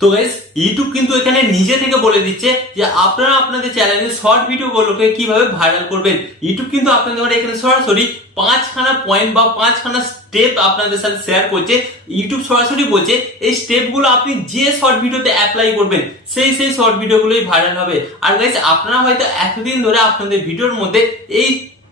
তো guys YouTube কিন্তু এখানে নিজে থেকে বলে দিচ্ছে যে আপনারা আপনাদের চ্যানেলে শর্ট ভিডিওগুলোকে কিভাবে ভাইরাল করবেন। ইউটিউব কিন্তু আপনাদের এখানে সরাসরি 5খানা পয়েন্ট বা 5খানা স্টেপ আপনাদের সাথে শেয়ার করছে। ইউটিউব সরাসরি বলছে এই স্টেপগুলো আপনি যে শর্ট ভিডিওতে অ্যাপ্লাই করবেন সেই শর্ট ভিডিওগুলোই ভাইরাল হবে। আর গাইস আপনারা হয়তো এতদিন ধরে আপনাদের ভিডিওর মধ্যে এই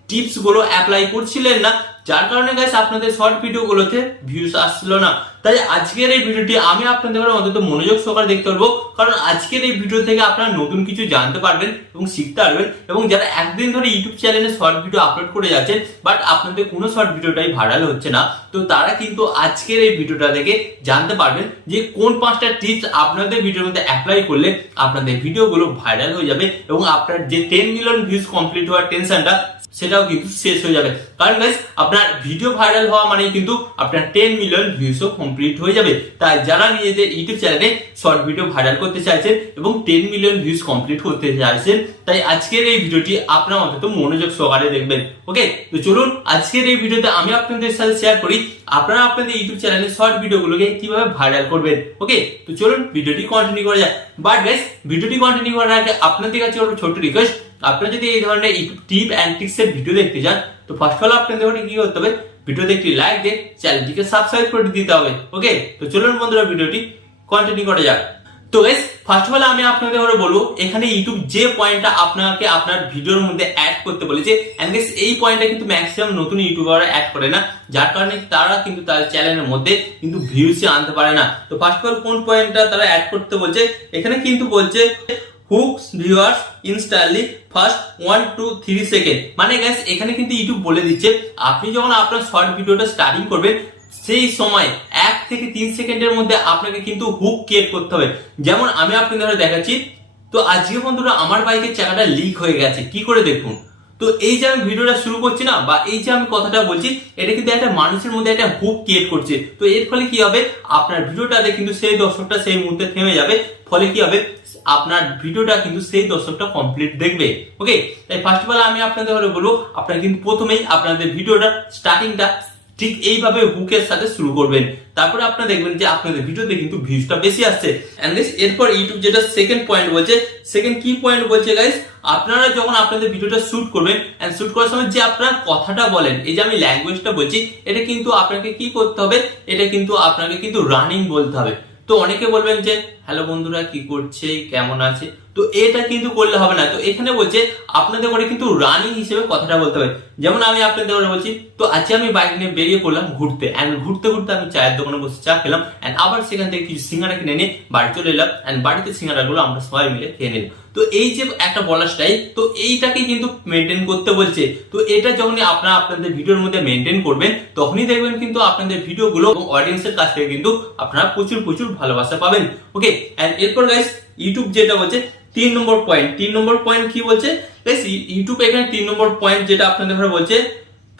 টিপস গুলো অ্যাপ্লাই করছিলেন না, যার কারণে গাইস আপনাদের শর্ট ভিডিওগুলোতে ভিউজ আসছিল না। তাই আজকের এই ভিডিওটি আমি আপনাদের অন্তত মনোযোগ সহকারে দেখতে পারবো, কারণ আজকের এই ভিডিও থেকে আপনারা নতুন কিছু জানতে পারবেন এবং শিখতে পারবেন। এবং যারা একদিন ধরে ইউটিউব চ্যানেলে শর্ট ভিডিও আপলোড করে যাচ্ছেন বাট আপনাদের কোনো শর্ট ভিডিওটাই ভাইরাল হচ্ছে না, তো তারা কিন্তু আজকের এই ভিডিওটা থেকে জানতে পারবেন যে কোন 5টা টিপস আপনাদের ভিডিওর মধ্যে অ্যাপ্লাই করলে আপনাদের ভিডিওগুলো ভাইরাল হয়ে যাবে এবং আপনার যে 10 মিলিয়ন ভিউজ কমপ্লিট হওয়ার টেনশনটা সেটাও কিন্তু শেষ হয়ে যাবে। কারণ গাইস আপনার ভিডিও ভাইরাল হওয়া মানে কিন্তু আপনার 10 মিলিয়ন ভিউজও কমপ্লিট হয়ে যাবে। তাই যারা নিজেদের ইউটিউব চ্যানেলে শর্ট ভিডিও ভাইরাল করতে চাইছেন এবং 10 মিলিয়ন ভিউজ কমপ্লিট করতে চাইছেন, তাই আজকের এই ভিডিওটি আপনারা অন্তত মনোযোগ সহকারে দেখবেন। ওকে, তো চলুন আজকের এই ভিডিওতে আমি আপনাদের সাথে শেয়ার করি আপনারা আপনাদের ইউটিউব চ্যানেলে শর্ট ভিডিওগুলোকে কিভাবে ভাইরাল করবেন। ওকে, তো চলুন ভিডিওটি কন্টিনিউ করা যাক। বাট গাইস ভিডিওটি কন্টিনিউ করার আগে আপনাদের কাছে একটা ছোট্ট রিকোয়েস্ট, আপনারা যদি এই ধরনের টিপ এন্ড ট্রিক্স এর ভিডিও দেখতে চান তো ফার্স্ট অফ অল আপনাদের কি করতে হবে, ভিডিওতে একটি লাইক দিয়ে চ্যানেলটিকে সাবস্ক্রাইব করে দিতে হবে। ওকে, তো চলুন বন্ধুরা ভিডিওটি কন্টিনিউ করা যাক। তো গাইস ফার্স্ট অফ অল আমি আপনাদের বলবো এখানে ইউটিউব যে পয়েন্টটা আপনাকে আপনার ভিডিওর মধ্যে অ্যাড করতে বলেছে, এন্ড গাইস এই পয়েন্টটা কিন্তু ম্যাক্সিমাম নতুন ইউটিউবাররা অ্যাড করে না, যার কারণে তারা কিন্তু তাদের চ্যানেলের মধ্যে কিন্তু ভিউজ আনতে পারে না। তো ফার্স্ট অফ অল কোন পয়েন্টটা তারা অ্যাড করতে বলছে, এখানে কিন্তু বলছে hooks viewers instantly first 1 to 3 second. মানে গাইস এখানে কিন্তু ইউটিউব বলে দিচ্ছে আপনি যখন আপনার শর্ট ভিডিওটা স্টার্টিং করবেন সেই সময় 1 থেকে 3 সেকেন্ডের মধ্যে আপনাকে কিন্তু হুক ক্রিয়েট করতে হবে। যেমন আমি আপনাদের দেখাচ্ছি, তো আজকে বন্ধুরা আমার বাইকের চাকাটা লিক হয়ে গেছে, কি করে দেখুন। তো এই যে আমি ভিডিওটা শুরু করছি না বা এই যে আমি কথাটা বলছি, এটা কিন্তু একটা মানুষের মধ্যে একটা হুক ক্রিয়েট করছে। তো এর ফলে কি হবে, আপনার ভিডিওটাতে কিন্তু সেই দর্শকটা সেই মুহূর্তে থেমে যাবে, ফলে কি হবে আপনার ভিডিওটা কিন্তু সেই দর্শকটা কমপ্লিট দেখবে। ওকে, তাই ফার্স্ট অফ অল আমি আপনাদের বলবো আপনারা কিন্তু প্রথমেই আপনাদের ভিডিওটা স্টার্টিংটা ঠিক এইভাবে হুকের সাথে শুরু করবেন, তারপরে আপনারা দেখবেন যে আপনাদের ভিডিওতে কিন্তু ভিউজটা বেশি আসছে। এন্ড এরপর ইউটিউব যেটা সেকেন্ড পয়েন্ট বলছে, সেকেন্ড কি পয়েন্ট বলছে গাইস, আপনারা যখন আপনাদের ভিডিওটা শুট করবেন এন্ড শুট করার সময় যে আপনারা কথাটা বলেন, এই যে আমি ল্যাঙ্গুয়েজটা বলছি, এটা কিন্তু আপনাকে কি করতে হবে, এটা কিন্তু আপনাকে কিন্তু রানিং বলতে হবে। তো অনেকে বলবেন যে হ্যালো বন্ধুরা কি করছে, কেমন আছে, তো এটা কিন্তু করলে হবে না। তো এখানে বলছে আপনাদের করে কিন্তু রানিং হিসেবে কথাটা বলতে হবে। যেমন আমি আপনাদের বলছি, তো আজকে আমি বাইক নিয়ে বেরিয়ে পড়লাম ঘুরতে, এন্ড ঘুরতে ঘুরতে আমি চায়ের দোকানে বসে চা খেলাম, এন্ড আবার সেখান থেকে কিছু সিঙ্গারা কিনে নিয়ে বাড়ি চলে এলাম, এন্ড বাড়িতে সিঙ্গারাগুলো আমরা সবাই মিলে খেয়ে নিলাম। তো এই যে একটা বলার স্টাইল, তো এইটাকে কিন্তু মেনটেন করতে বলছে। তো এটা যখন আপনারা আপনাদের ভিডিওর মধ্যে মেনটেন করবেন তখনই দেখবেন কিন্তু আপনাদের ভিডিওগুলো অডিয়েন্সের কাছ থেকে কিন্তু আপনারা প্রচুর প্রচুর ভালোবাসা পাবেন। ওকে, এন্ড এরপর গাইস ইউটিউব যেটা বলছে 3 নম্বর পয়েন্ট কি বলছে গাইস, ইউটিউব এখানে 3 নম্বর পয়েন্ট যেটা আপনাদের বলছে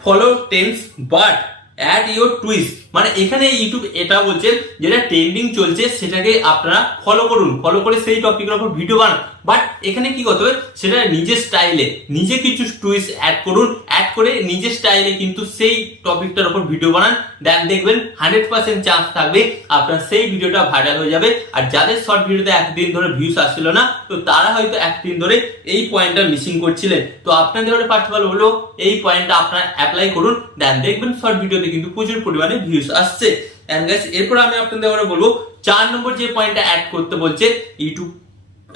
follow trends but add your twist. মানে এখানে ইউটিউব এটা বলছে যেটা ট্রেন্ডিং চলছে সেটাকে আপনারা ফলো করুন, ফলো করে সেই টপিকের উপর ভিডিও বানান, বাট এখানে কি করতে হবে সেটা নিজের স্টাইলে নিজে কিছু টুইস্ট অ্যাড করুন, অ্যাড করে নিজের স্টাইলে কিন্তু সেই টপিকটার উপর ভিডিও বানান, দেন দেখবেন 100% চান্স থাকবে আপনার সেই ভিডিওটা ভাইরাল হয়ে যাবে। আর যাদের শর্ট ভিডিওতে একদিন ধরে ভিউজ আসছিল না, তো তারা হয়তো একদিন ধরে এই পয়েন্টটা মিসিং করছিলেন। তো আপনাদের ফার্স্ট অফ অল হলো এই পয়েন্টটা আপনারা অ্যাপ্লাই করুন, দেন দেখবেন শর্ট ভিডিওতে কিন্তু প্রচুর পরিমাণে ভিউজ আসছে। এন্ড গাইস এরপর আমি আপনাদের বলবো 4 নম্বর যে পয়েন্টটা অ্যাড করতে বলছে ইউটিউব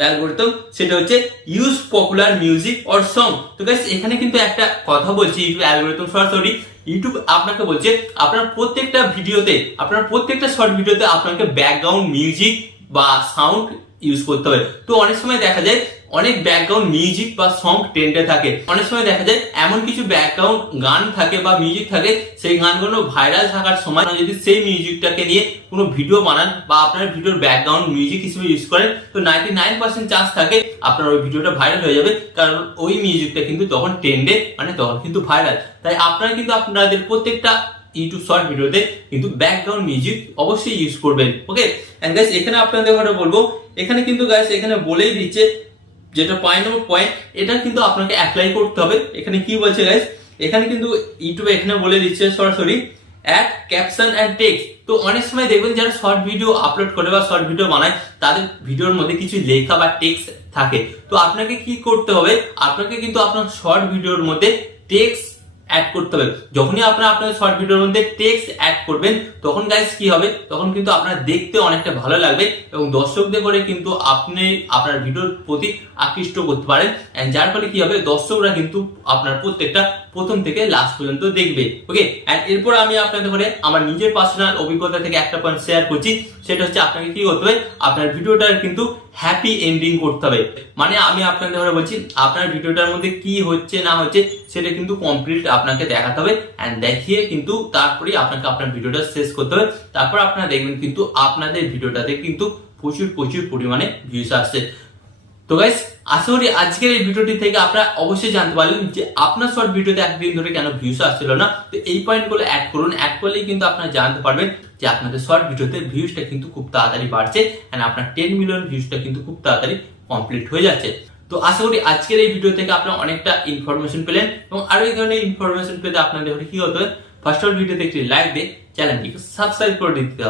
অ্যালগরিদম, সেটা হচ্ছে use popular music or song. তো গাইস এখানে কিন্তু একটা কথা বলছি ইউটিউব অ্যালগরিদম সরাসরি ইউটিউব আপনাকে বলছে আপনার প্রত্যেকটা ভিডিওতে, আপনার প্রত্যেকটা শর্ট ভিডিওতে আপনাকে ব্যাকগ্রাউন্ড মিউজিক বা সাউন্ড ইউজ করতে হবে। তো অনেক সময় দেখা যায় অনেক ব্যাকগ্রাউন্ড মিউজিক বা সং ট্রেন্ডে থাকে, অনেক সময় দেখা যায় এমন কিছু ব্যাকগ্রাউন্ড গান থাকে বা মিউজিক থাকে, সেই গানগুলো ভাইরাল থাকার সময় যদি সেই মিউজিকটাকে নিয়ে কোনো ভিডিও বানান বা আপনার ভিডিওর ব্যাকগ্রাউন্ড মিউজিক হিসেবে ইউজ করেন, তো 99% চান্স থাকে আপনার ওই ভিডিওটা ভাইরাল হয়ে যাবে, কারণ ওই মিউজিকটা কিন্তু তখন ট্রেন্ডে, মানে তখন কিন্তু ভাইরাল। তাই আপনারা কিন্তু আপনাদের প্রত্যেকটা ইউটিউব শর্ট ভিডিওতে কিন্তু ব্যাকগ্রাউন্ড মিউজিক অবশ্যই ইউজ করবেন। ওকে, এন্ড গাইস এখানে আপনাদের বলবো, এখানে কিন্তু গাইস এখানে বলেই দিচ্ছে যেটা পয়েন্ট, এটা কিন্তু আপনাকে অ্যাপ্লাই করতে হবে। এখানে কি বলছে গাইস, এখানে কিন্তু ইউটিউবে এখানে বলে দিচ্ছে সরাসরি অ্যাড ক্যাপশন এন্ড টেক্সট। তো অনেক সময় দেখবেন যারা শর্ট ভিডিও আপলোড করে বা শর্ট ভিডিও বানায় তাদের ভিডিওর মধ্যে কিছু লেখা বা টেক্সট থাকে। তো আপনাকে কি করতে হবে, আপনাকে কিন্তু আপনার শর্ট ভিডিওর মধ্যে টেক্সট অ্যাড করতে হবে। যখনই আপনারা আপনার শর্ট ভিডিওর মধ্যে টেক্সট অ্যাড করবেন তখন গাইস কি হবে, তখন কিন্তু আপনার দেখতে অনেকটা ভালো লাগবে এবং দর্শকদের করে কিন্তু আপনি আপনার ভিডিওর প্রতি আকৃষ্ট করতে পারেন, যার ফলে কি হবে দর্শকরা কিন্তু আপনার প্রত্যেকটা প্রথম থেকে লাস্ট পর্যন্ত দেখবে। ওকে, এন্ড এরপর আমি আপনাদের করে আমার নিজের পার্সোনাল অভিজ্ঞতা থেকে একটা পয়েন্ট শেয়ার করছি, সেটা হচ্ছে আপনাকে কি করতে হবে, আপনার ভিডিওটার কিন্তু হ্যাপি এন্ডিং করতে হবে। মানে আমি আপনাদের করে বলছি আপনার ভিডিওটার মধ্যে কি হচ্ছে না হচ্ছে সেটা কিন্তু কমপ্লিট আপনাকে দেখাতে হবে, এন্ড দেখিয়ে কিন্তু তারপরে আপনাকে আপনার ভিডিওটা শেষ করতে হবে। তারপর আপনারা দেখবেন কিন্তু আপনাদের ভিডিওটাতে কিন্তু প্রচুর প্রচুর পরিমাণে ভিউজ আসছে। তো গাইস আশা করি আজকের এই ভিডিওটি থেকে আপনারা অবশ্যই জানতে পারলেন যে আপনার শর্ট ভিডিওতে একদিন ধরে কেন ভিউজ আসছিল না। তো এই পয়েন্টগুলো অ্যাড করুন, অ্যাড করলেই কিন্তু আপনারা জানতে পারবেন যে আপনাদের শর্ট ভিডিওতে ভিউজটা কিন্তু খুব তাড়াতাড়ি বাড়ছে, এন্ড আপনার 10 মিলিয়ন ভিউজটা কিন্তু খুব তাড়াতাড়ি কমপ্লিট হয়ে যাচ্ছে। তো আশা করি আজকের এই ভিডিও থেকে আপনারা অনেকটা ইনফরমেশন পেলেন, এবং আরো এই ধরনের ইনফরমেশন পেতে আপনাদের কি হতে হবে, ফার্স্ট অফ ভিডিওতে একটি লাইক দিয়ে চ্যানেলটিকে সাবস্ক্রাইব করে দিতে হবে।